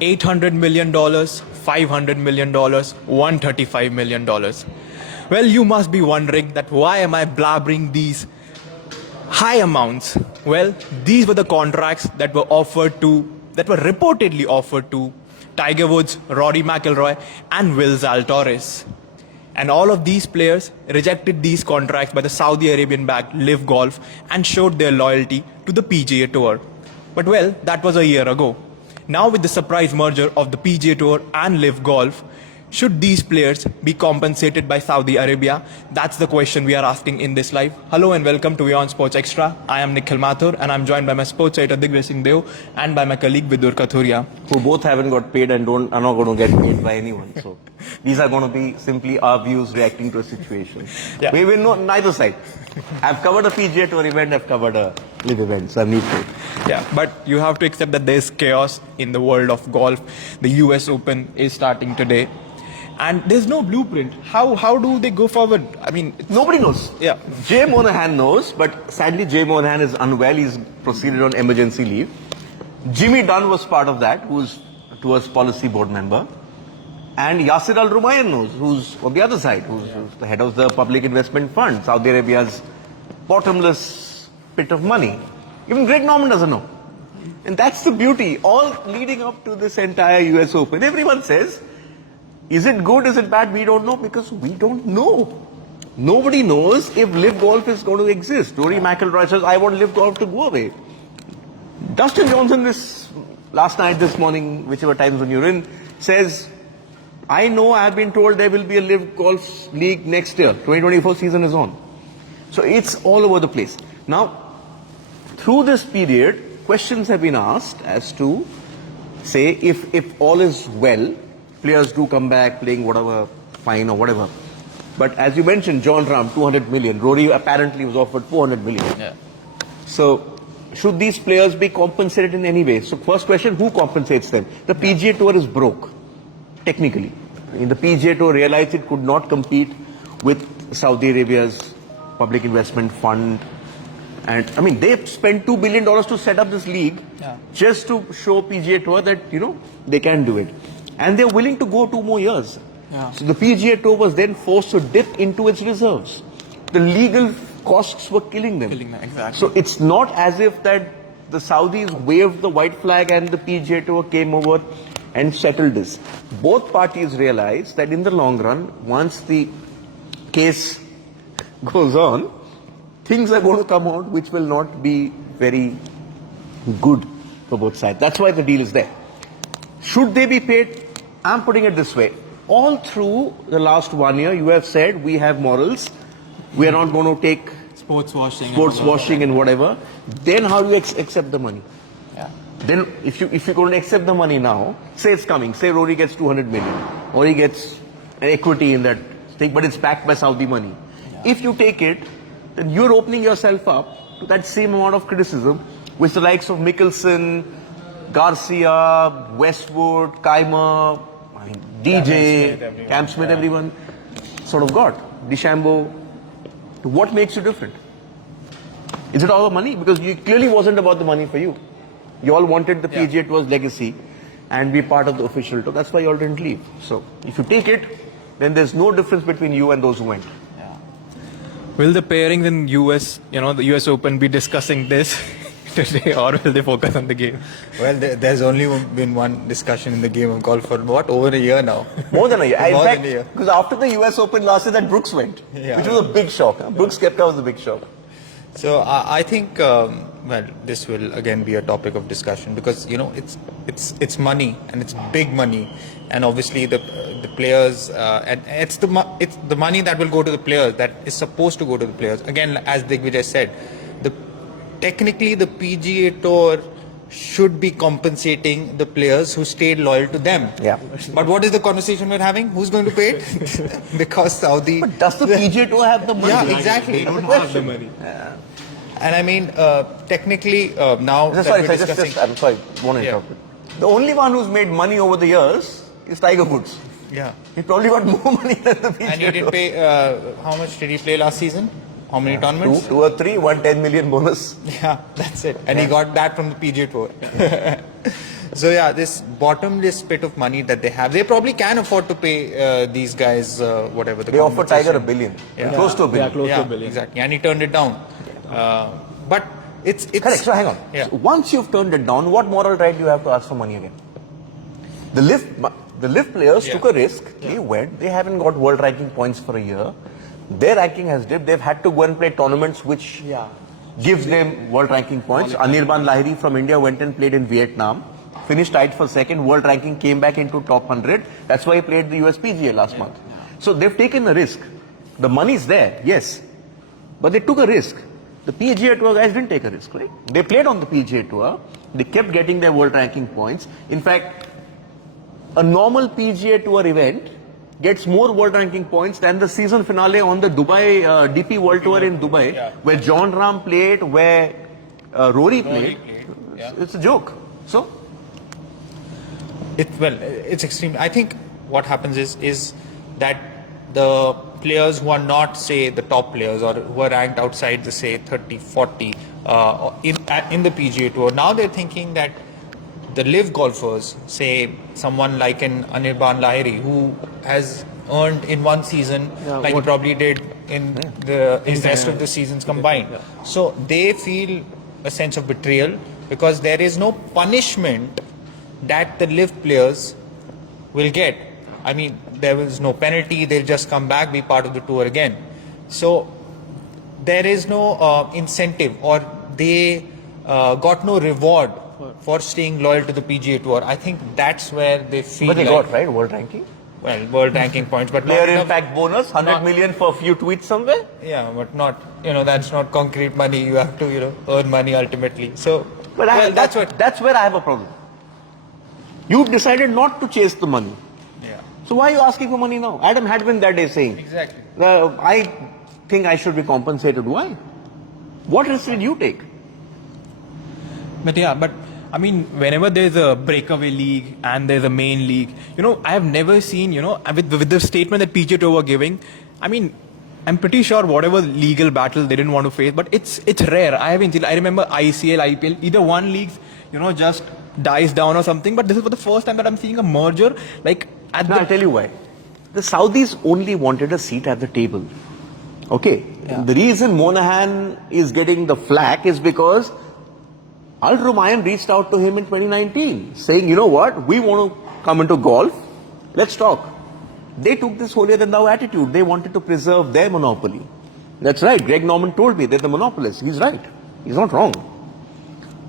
$800 million, $500 million, $135 million. Well, you must be wondering that why am I blabbering these high amounts? Well, these were the contracts that were reportedly offered to Tiger Woods, Rory McIlroy, and Will Zalatoris. And all of these players rejected these contracts by the Saudi Arabian-backed Live Golf and showed their loyalty to the PGA Tour. But well, that was a year ago. Now with the surprise merger of the PGA Tour and Live Golf, should these players be compensated by Saudi Arabia? That's the question we are asking in this live. Hello and welcome to WION Sports Xtra. I am Nikhil Mathur and I'm joined by my sports editor Digvijay Singh Deo and by my colleague Vidur Kathuria. Who both haven't got paid and are not going to get paid by anyone. So these are going to be simply our views reacting to a situation. Yeah. We will know neither side. I've covered a PGA Tour event, I've covered a Live event, so I need to. Yeah, but you have to accept that there's chaos in the world of golf. The US Open is starting today. And there's no blueprint. How do they go forward? I mean, nobody knows. Yeah. Jay Monahan knows, but sadly Jay Monahan is unwell. He's proceeded on emergency leave. Jimmy Dunn was part of that, who's towards policy board member. And Yasir Al-Rumayyan knows, who's on the other side, who's the head of the Public Investment Fund, Saudi Arabia's bottomless pit of money. Even Greg Norman doesn't know. And that's the beauty. All leading up to this entire US Open, everyone says, is it good, is it bad? We don't know because we don't know. Nobody knows if Live Golf is going to exist. Rory McIlroy says, I want Live Golf to go away. Dustin Johnson last night, this morning, whichever times when you're in, says, I know I've been told there will be a Live Golf League next year. 2024 season is on. So it's all over the place. Now, through this period, questions have been asked as to, say, if all is well, players do come back playing whatever, fine or whatever. But as you mentioned, John Rahm, 200 million. Rory apparently was offered 400 million. Yeah. So, should these players be compensated in any way? So, first question, who compensates them? The PGA Tour is broke, technically. The PGA Tour realized it could not compete with Saudi Arabia's Public Investment Fund. And, I mean, they spent $2 billion to set up this league just to show PGA Tour that, they can do it. And they're willing to go 2 more years. Yeah. So the PGA Tour was then forced to dip into its reserves. The legal costs were killing them. Exactly. So it's not as if that the Saudis waved the white flag and the PGA Tour came over and settled this. Both parties realized that in the long run, once the case goes on, things are going to come out which will not be very good for both sides. That's why the deal is there. Should they be paid? I'm putting it this way. All through the last 1 year, you have said we have morals. We are not going to take sports washing and whatever. Then how do you accept the money? Yeah. Then if you're going to accept the money now, say it's coming. Say Rory gets 200 million or he gets an equity in that thing, but it's backed by Saudi money. Yeah. If you take it, then you're opening yourself up to that same amount of criticism which the likes of Mickelson, Garcia, Westwood, Keimer, DJ, Cam Smith, everyone sort of got. DeChambeau. What makes you different? Is it all the money? Because it clearly wasn't about the money for you. You all wanted the PGA Tour's legacy and be part of the official tour. That's why you all didn't leave. So if you take it, then there's no difference between you and those who went. Yeah. Will the pairings in US, the US Open be discussing this today, or will they focus on the game? Well, there's only been one discussion in the game of golf for over a year now. More than a year. More than a year. Because after the US Open last year, that Brooks went, which was a big shock. Huh? Brooks Koepka was a big shock. So I think, this will again be a topic of discussion because it's money and it's big money, and obviously the players and it's the money that will go to the players that is supposed to go to the players. Again, as Digvijay said, technically, the PGA Tour should be compensating the players who stayed loyal to them. Yeah. But what is the conversation we're having? Who's going to pay it? Because Saudi... But does the PGA Tour have the money? Yeah, exactly. They don't have the money. Yeah. And I mean, technically, now... I'm sorry, want to interrupt. The only one who's made money over the years is Tiger Woods. Yeah. He probably got more money than the PGA Tour. And he didn't pay... how much did he play last season? How many tournaments? Two or three, 1 10 million bonus. Yeah, that's it. And he got that from the PGA Tour. So yeah, this bottomless pit of money that they have, they probably can afford to pay these guys whatever the They offer Tiger compensation. $1 billion, Yeah. close to $1 billion. Yeah, close to Yeah, $1 billion. exactly, and he turned it down. But it's Correct. So hang on. Yeah. So once you've turned it down, what moral right do you have to ask for money again? The live players Yeah. took a risk. They went. They haven't got world ranking points for a year. Their ranking has dipped. They've had to go and play tournaments which gives them world ranking points. Anirban Lahiri from India went and played in Vietnam. Finished tied for second. World ranking came back into top 100. That's why he played the US PGA last month. So they've taken a risk. The money's there, yes. But they took a risk. The PGA Tour guys didn't take a risk, right? They played on the PGA Tour. They kept getting their world ranking points. In fact, a normal PGA Tour event gets more world ranking points than the season finale on the Dubai DP World Tour in Dubai, where John Ram played, where Rory played. Yeah. It's a joke. So, It's extreme. I think what happens is that the players who are not, say, the top players or who are ranked outside the, say, 30, 40 in the PGA Tour, now they're thinking that the live golfers, say someone like an Anirban Lahiri, who has earned in one season like he probably did in the rest of the seasons combined. So they feel a sense of betrayal because there is no punishment that the live players will get. I mean, there was no penalty, they'll just come back, be part of the tour again. So there is no incentive, or they got no reward for staying loyal to the PGA Tour. I think that's where they feel but they like, got, right, world ranking. well, world ranking points, but Player not enough- impact bonus, 100 million for a few tweets somewhere. Yeah, but not, that's not concrete money. You have to, earn money ultimately. So, But that's where I have a problem. You decided not to chase the money. yeah, So why are you asking for money now? Adam had been that day saying, exactly. I think I should be compensated. Why? What risk did you take? But I mean, whenever there's a breakaway league and there's a main league, I have never seen, with the statement that PGA Tour were giving, I mean, I'm pretty sure whatever legal battle they didn't want to face, but it's rare. I haven't seen. I remember ICL, IPL, either one leagues, just dies down or something. But this is for the first time that I'm seeing a merger. Like I'll tell you why. The Saudis only wanted a seat at the table. Okay. Yeah. The reason Monahan is getting the flack is because Al Rumayyan reached out to him in 2019 saying, you know what, we want to come into golf. Let's talk. They took this holier than thou attitude. They wanted to preserve their monopoly. That's right. Greg Norman told me they're the monopolist. He's right. He's not wrong.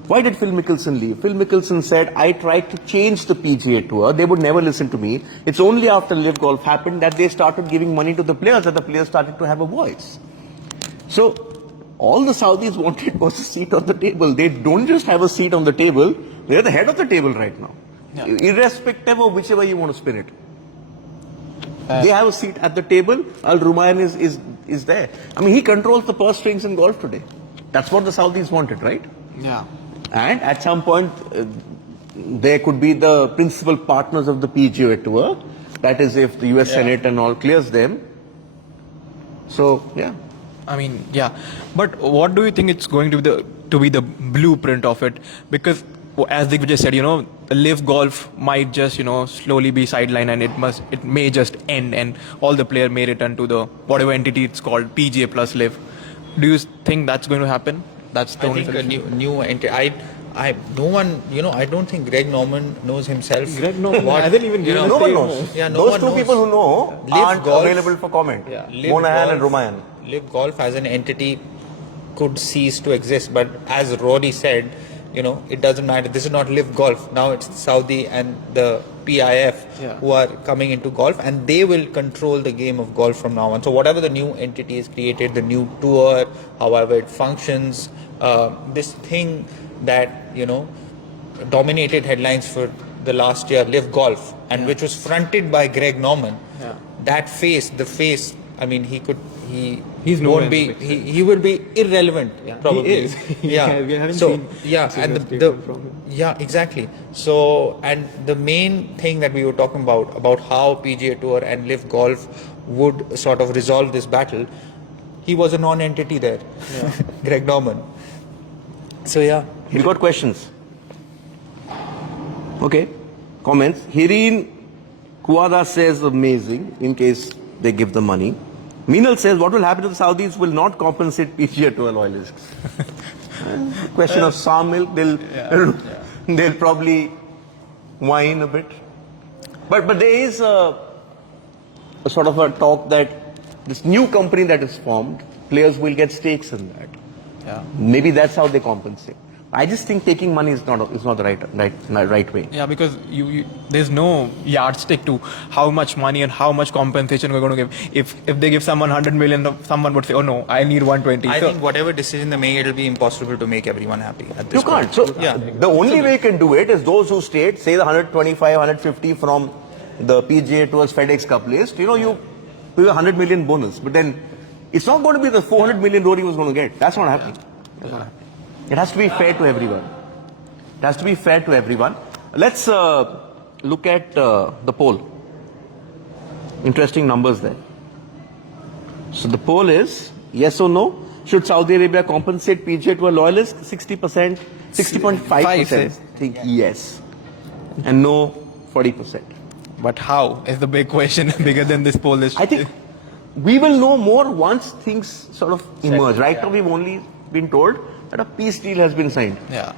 Why did Phil Mickelson leave? Phil Mickelson said, I tried to change the PGA Tour. They would never listen to me. It's only after Live Golf happened that they started giving money to the players, that the players started to have a voice. So, all the Saudis wanted was a seat on the table. They don't just have a seat on the table. They're the head of the table right now. Yeah. Irrespective of whichever you want to spin it. They have a seat at the table. Al Rumayyan is there. I mean, he controls the purse strings in golf today. That's what the Saudis wanted, right? Yeah. And at some point, there could be the principal partners of the PGA Tour. That is, if the US Senate and all clears them. So, yeah. I mean, yeah. But what do you think it's going to be the blueprint of it? Because as Dick just said, Live Golf might just, slowly be sidelined, and it may just end, and all the player may return to the whatever entity it's called, PGA plus Live. Do you think that's going to happen? That's the only think a new entity. I don't think Greg Norman knows himself. Greg Norman hasn't even given no one knows. Yeah, Those two people who know aren't Golf, available for comment. Yeah. Monahan and Rumayyan. Live Golf as an entity could cease to exist, but as Rory said, it doesn't matter. This is not Live Golf. Now it's Saudi and the PIF who are coming into golf, and they will control the game of golf from now on. So whatever the new entity is created, the new tour, however it functions, this thing that, dominated headlines for the last year, Live Golf, and which was fronted by Greg Norman, that face, I mean, he will be irrelevant, probably. He is. We haven't seen exactly. So, and the main thing that we were talking about how PGA Tour and Live Golf would sort of resolve this battle, he was a non-entity there, Greg Norman. So, yeah. You got questions? Okay. Comments. Hirin Kuada says amazing in case they give the money. Meenal says what will happen to the Saudis will not compensate PGA Tour loyalists. Question of sour milk. They'll probably whine a bit. But there is a sort of a talk that this new company that is formed, players will get stakes in that. Yeah. Maybe that's how they compensate. I just think taking money is not the right way. Yeah, because there's no yardstick to how much money and how much compensation we're going to give. If they give someone 100 million, someone would say, oh no, I need 120. I think whatever decision they make, it'll be impossible to make everyone happy at this You can't. point. So Yeah. the only way you can do it is those who stayed, say the 125, 150 from the PGA Tour's FedEx Cup list. You have 100 million bonus, but then it's not going to be the 400 million Rory was going to get. That's not happening. That's not happening. It has to be fair to everyone. It has to be fair to everyone. Let's look at the poll. Interesting numbers there. So the poll is yes or no. Should Saudi Arabia compensate PGA Tour loyalists? 60%, 60.5% think yes. And no, 40%. But how is the big question, bigger than this poll is. I think we will know more once things sort of emerge. Right now we've only been told that a peace deal has been signed. Yeah.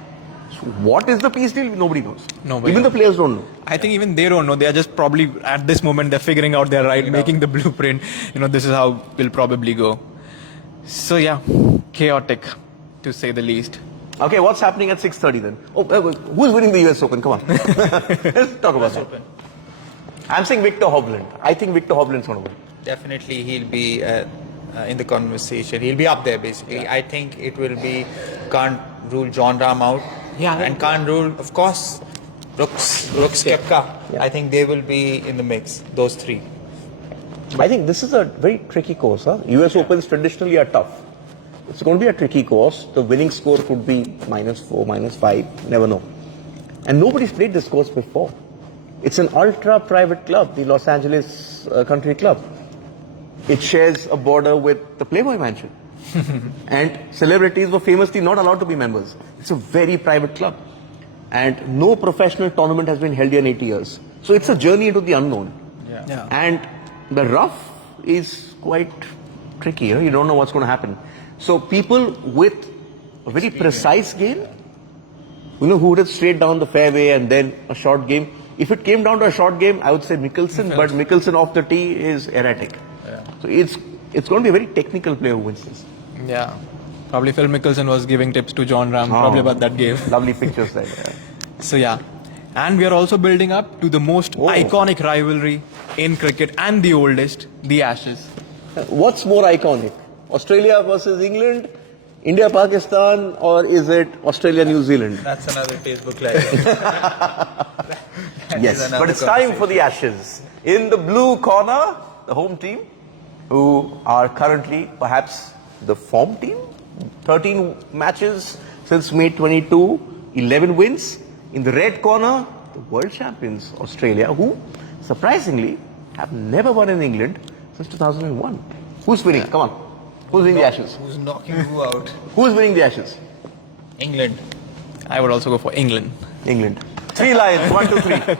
So what is the peace deal? Nobody knows. Nobody Even knows. the players don't know. I think even they don't know. They are just probably at this moment they're figuring out their right, making the blueprint. This is how we'll probably go. So yeah, chaotic to say the least. Okay, what's happening at 6:30 then? Who's winning the US Open? Come on. Let's talk about that. I'm saying Victor Hovland. I think Victor Hovland's going to win. Definitely he'll be in the conversation. He'll be up there basically. Yeah. I think it will be, can't rule John Ram out. Yeah. And can't rule, of course, Brooks Koepka. Yeah. I think they will be in the mix, those three. I think this is a very tricky course. US Opens traditionally are tough. It's going to be a tricky course. The winning score could be -4, -5, never know. And nobody's played this course before. It's an ultra-private club, the Los Angeles Country Club. It shares a border with the Playboy Mansion. And celebrities were famously not allowed to be members. It's a very private club. And no professional tournament has been held here in 80 years. So it's a journey into the unknown. Yeah. And the rough is quite tricky. You don't know what's going to happen. So people with a very precise game, who would have straight down the fairway and then a short game. If it came down to a short game, I would say Mickelson, but Mickelson off the tee is erratic. Yeah. So it's going to be a very technical player who wins this. Yeah. Probably Phil Mickelson was giving tips to John Ram probably about that game. Lovely pictures there. Yeah. So yeah. And we are also building up to the most iconic rivalry in cricket and the oldest, the Ashes. What's more iconic? Australia versus England, India, Pakistan, or is it Australia, New Zealand? That's another Facebook Live. Yes, but it's time for the Ashes. In the blue corner, the home team, who are currently perhaps the form team. 13 matches since May 22, 11 wins. In the red corner, the world champions, Australia, who surprisingly have never won in England since 2001. Who's winning? Come on. Who's winning the Ashes? Who's knocking who out? Who's winning the Ashes? England. I would also go for England. England. 3 Lions, 1, 2, 3.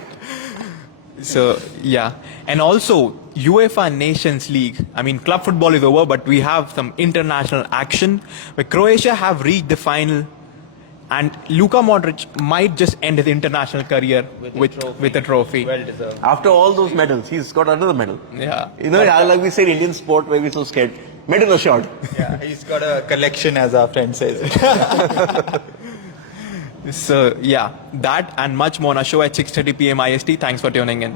So, yeah. And also, UEFA Nations League. I mean, club football is over, but we have some international action where Croatia have reached the final. And Luka Modric might just end his international career with a trophy. Well deserved. After all those medals, he's got another medal. Yeah. Like we say in Indian sport where we're so scared. Medal assured. Yeah, he's got a collection, as our friend says. So, yeah, that and much more on our show at 6:30 p.m. IST. Thanks for tuning in.